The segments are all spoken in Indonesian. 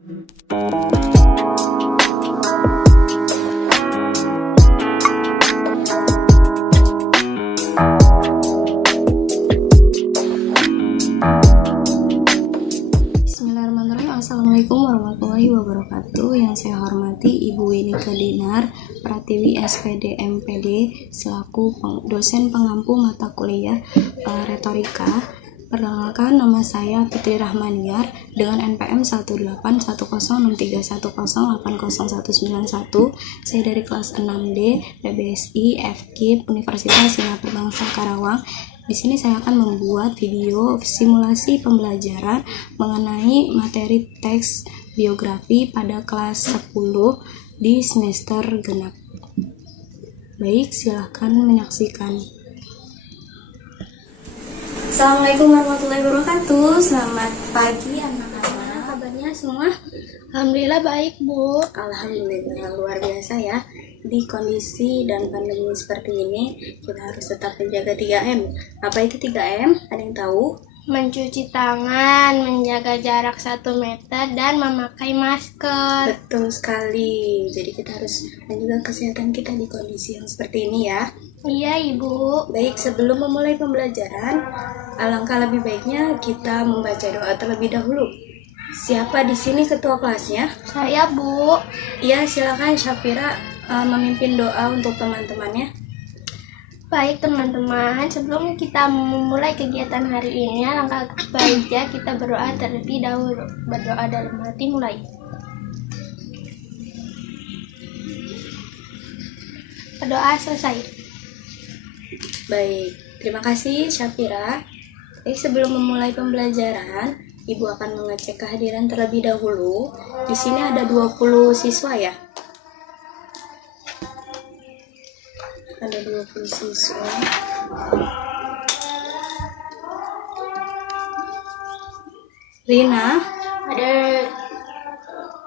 Bismillahirrahmanirrahim. Assalamualaikum warahmatullahi wabarakatuh. Yang saya hormati Ibu Winika Dinar Pratiwi SPD MPD selaku dosen pengampu mata kuliah retorika. Perkenalkan, nama saya Fitri Rahmaniar dengan NPM 18103108091. Saya dari kelas 6D PBSI FKIP Universitas Singapura Bangsa Karawang. Di sini saya akan membuat video simulasi pembelajaran mengenai materi teks biografi pada kelas 10 di semester genap. Baik, silahkan menyaksikan. Assalamualaikum warahmatullahi wabarakatuh. Selamat pagi anak-anak. Kabarnya semua? Alhamdulillah baik, Bu. Alhamdulillah, luar biasa ya. Di kondisi dan pandemi seperti ini, kita harus tetap menjaga 3M. Apa itu 3M? Ada yang tahu? Mencuci tangan, menjaga jarak 1 meter, dan memakai masker. Betul sekali. Jadi kita harus menjaga kesehatan kita di kondisi yang seperti ini ya. Iya, Ibu. Baik, sebelum memulai pembelajaran, alangkah lebih baiknya kita membaca doa terlebih dahulu. Siapa di sini ketua kelasnya? Saya, Bu. Ya, silakan Syafira memimpin doa untuk teman-temannya. Baik, teman-teman. Sebelum kita memulai kegiatan hari ini, alangkah baiknya kita berdoa terlebih dahulu. Berdoa dalam hati, mulai. Berdoa selesai. Baik, terima kasih Syafira. Baik, sebelum memulai pembelajaran, Ibu akan mengecek kehadiran terlebih dahulu. Di sini ada 20 siswa ya. Ada 20 siswa. Rina, Hadir.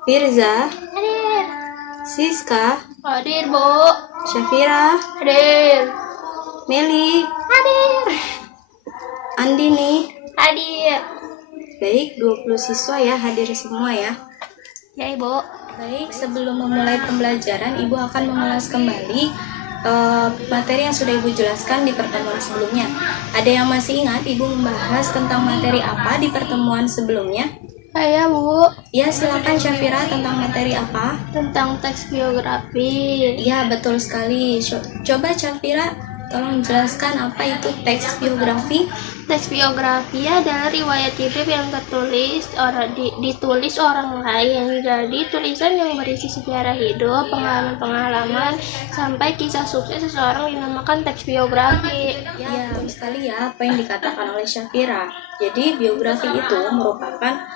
Firza, Hadir. Siska, Hadir, Bu. Syafira, Hadir. Meli, Hadir. Andini. Hadir. Baik, 20 siswa ya, hadir semua ya. Ya, Ibu. Baik, sebelum memulai pembelajaran, Ibu akan mengulas kembali materi yang sudah Ibu jelaskan di pertemuan sebelumnya. Ada yang masih ingat Ibu membahas tentang materi apa di pertemuan sebelumnya? Saya, Bu. Ya, silakan Syafira, tentang materi apa? Tentang teks biografi. Ya, betul sekali. Coba Syafira, tolong jelaskan apa itu teks biografi. Teks biografi adalah riwayat hidup yang ditulis orang lain. Jadi tulisan yang berisi sejarah hidup, pengalaman-pengalaman, sampai kisah sukses seseorang dinamakan teks biografi. Ya, betul sekali ya apa yang dikatakan oleh Syafira. Jadi biografi itu merupakan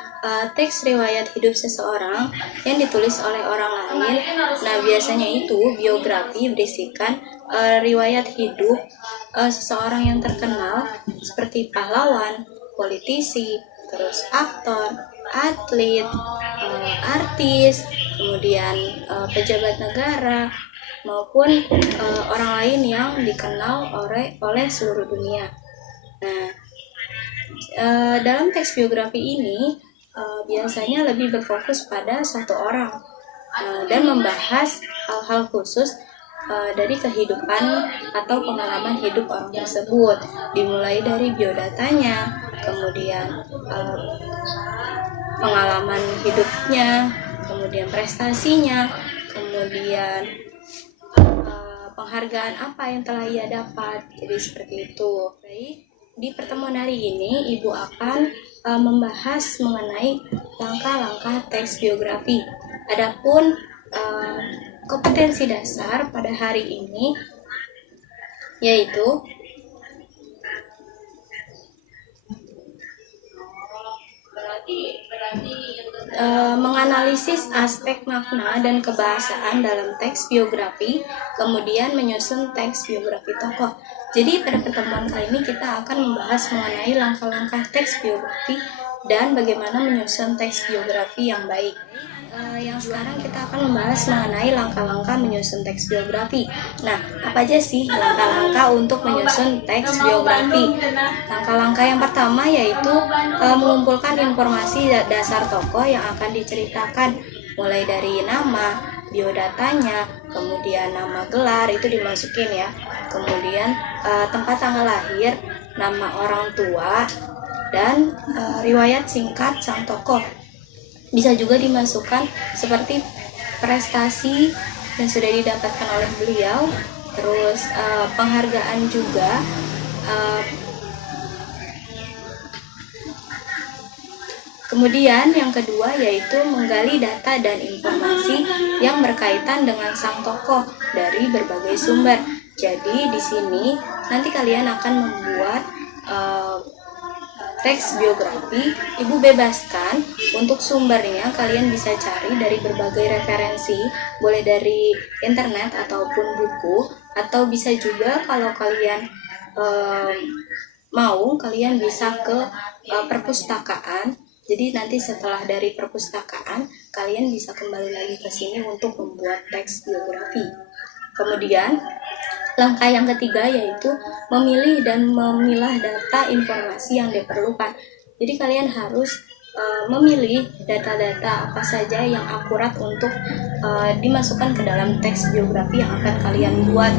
teks riwayat hidup seseorang yang ditulis oleh orang lain. Nah, biasanya itu biografi berisikan riwayat hidup seseorang yang terkenal seperti pahlawan, politisi, terus aktor, atlet, artis, kemudian pejabat negara, maupun orang lain yang dikenal oleh seluruh dunia. Nah, dalam teks biografi ini biasanya lebih berfokus pada satu orang dan membahas hal-hal khusus dari kehidupan atau pengalaman hidup orang tersebut, dimulai dari biodatanya, kemudian pengalaman hidupnya, kemudian prestasinya, kemudian penghargaan apa yang telah ia dapat. Jadi seperti itu. Baik, di pertemuan hari ini Ibu akan membahas mengenai langkah-langkah teks biografi. Adapun kompetensi dasar pada hari ini yaitu menganalisis aspek makna dan kebahasaan dalam teks biografi, kemudian menyusun teks biografi tokoh. Jadi pada pertemuan kali ini kita akan membahas mengenai langkah-langkah teks biografi dan bagaimana menyusun teks biografi yang baik. Yang sekarang kita akan membahas mengenai langkah-langkah menyusun teks biografi. Nah, apa aja sih langkah-langkah untuk menyusun teks biografi? Langkah-langkah yang pertama yaitu mengumpulkan informasi dasar tokoh yang akan diceritakan, mulai dari nama, biodatanya, kemudian nama gelar itu dimasukin ya, kemudian tempat tanggal lahir, nama orang tua, dan riwayat singkat sang tokoh. Bisa juga dimasukkan seperti prestasi yang sudah didapatkan oleh beliau, terus penghargaan juga, kemudian yang kedua yaitu menggali data dan informasi yang berkaitan dengan sang tokoh dari berbagai sumber. Jadi di sini nanti kalian akan membuat teks biografi. Ibu bebaskan untuk sumbernya, kalian bisa cari dari berbagai referensi, boleh dari internet ataupun buku, atau bisa juga kalau kalian mau, kalian bisa ke perpustakaan. Jadi nanti setelah dari perpustakaan, kalian bisa kembali lagi ke sini untuk membuat teks biografi. Kemudian langkah yang ketiga yaitu memilih dan memilah data informasi yang diperlukan. Jadi kalian harus memilih data-data apa saja yang akurat untuk dimasukkan ke dalam teks biografi yang akan kalian buat.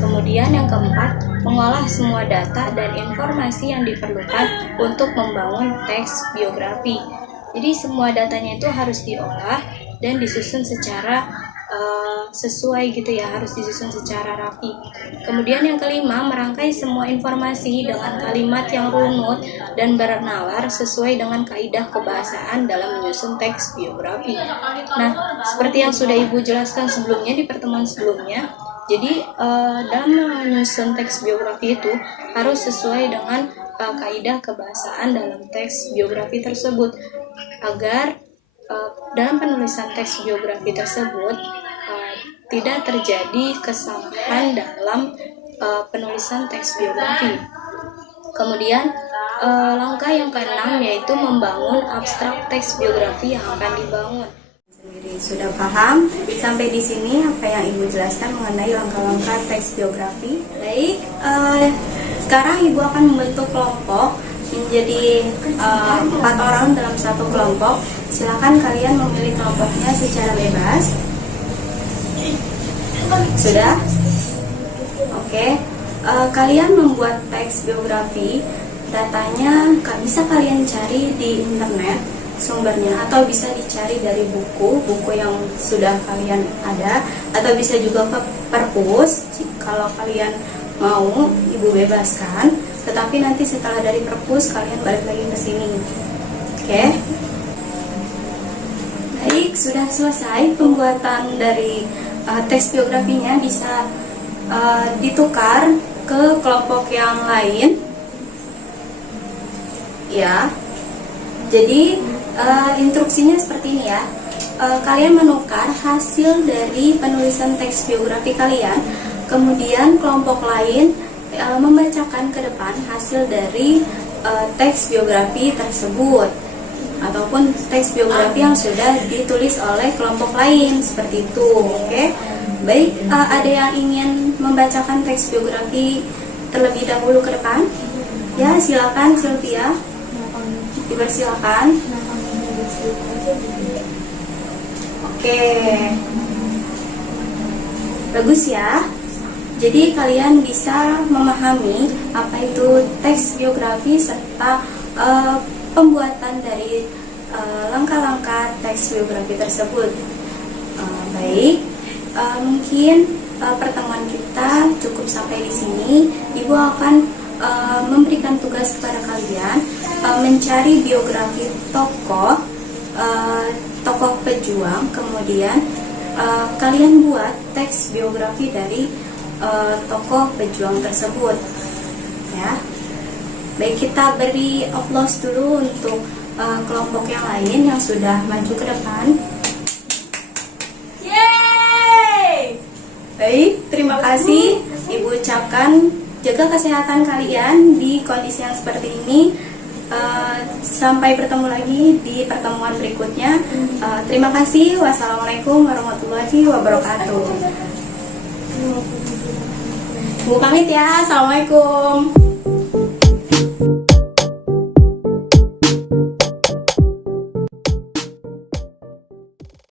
Kemudian yang keempat, mengolah semua data dan informasi yang diperlukan untuk membangun teks biografi. Jadi semua datanya itu harus diolah dan disusun secara sesuai gitu ya, harus disusun secara rapi. Kemudian yang kelima, merangkai semua informasi dengan kalimat yang runut dan bernalar sesuai dengan kaidah kebahasaan dalam menyusun teks biografi. Nah, seperti yang sudah Ibu jelaskan sebelumnya di pertemuan sebelumnya, jadi dalam menyusun teks biografi itu harus sesuai dengan kaidah kebahasaan dalam teks biografi tersebut, agar dalam penulisan teks biografi tersebut tidak terjadi kesalahan dalam penulisan teks biografi. Kemudian langkah yang keenam yaitu membangun abstrak teks biografi yang akan dibangun. Sendiri sudah paham sampai di sini apa yang Ibu jelaskan mengenai langkah-langkah teks biografi. Baik, sekarang Ibu akan membentuk kelompok menjadi 4 orang dalam satu kelompok. Silakan kalian memilih kelompoknya secara bebas. Sudah? Oke. Kalian membuat teks biografi, datanya bisa kalian cari di internet sumbernya, atau bisa dicari dari buku yang sudah kalian ada, atau bisa juga ke perpus kalau kalian mau. Ibu bebaskan, tetapi nanti setelah dari perpus kalian balik lagi ke sini. Oke. Baik, sudah selesai pembuatan dari teks biografinya. Bisa ditukar ke kelompok yang lain ya. Jadi instruksinya seperti ini ya. Kalian menukar hasil dari penulisan teks biografi kalian, kemudian kelompok lain membacakan ke depan hasil dari teks biografi tersebut, ataupun teks biografi yang sudah ditulis oleh kelompok lain, seperti itu. Oke. Baik, ada yang ingin membacakan teks biografi terlebih dahulu ke depan? Ya, silakan Sylvia. Dipersilakan. Oke. Bagus ya. Jadi kalian bisa memahami apa itu teks biografi serta pembuatan dari langkah-langkah teks biografi tersebut. Baik, mungkin pertemuan kita cukup sampai di sini. Ibu akan memberikan tugas kepada kalian mencari biografi tokoh pejuang, kemudian kalian buat teks biografi dari tokoh pejuang tersebut. Ya. Baik, kita beri aplaus dulu untuk kelompok yang lain yang sudah maju ke depan. Yeay! Baik, terima kasih. Ibu ucapkan jaga kesehatan kalian di kondisi yang seperti ini. Sampai bertemu lagi di pertemuan berikutnya. Terima kasih. Wassalamualaikum warahmatullahi wabarakatuh. Bu pamit ya. Assalamualaikum.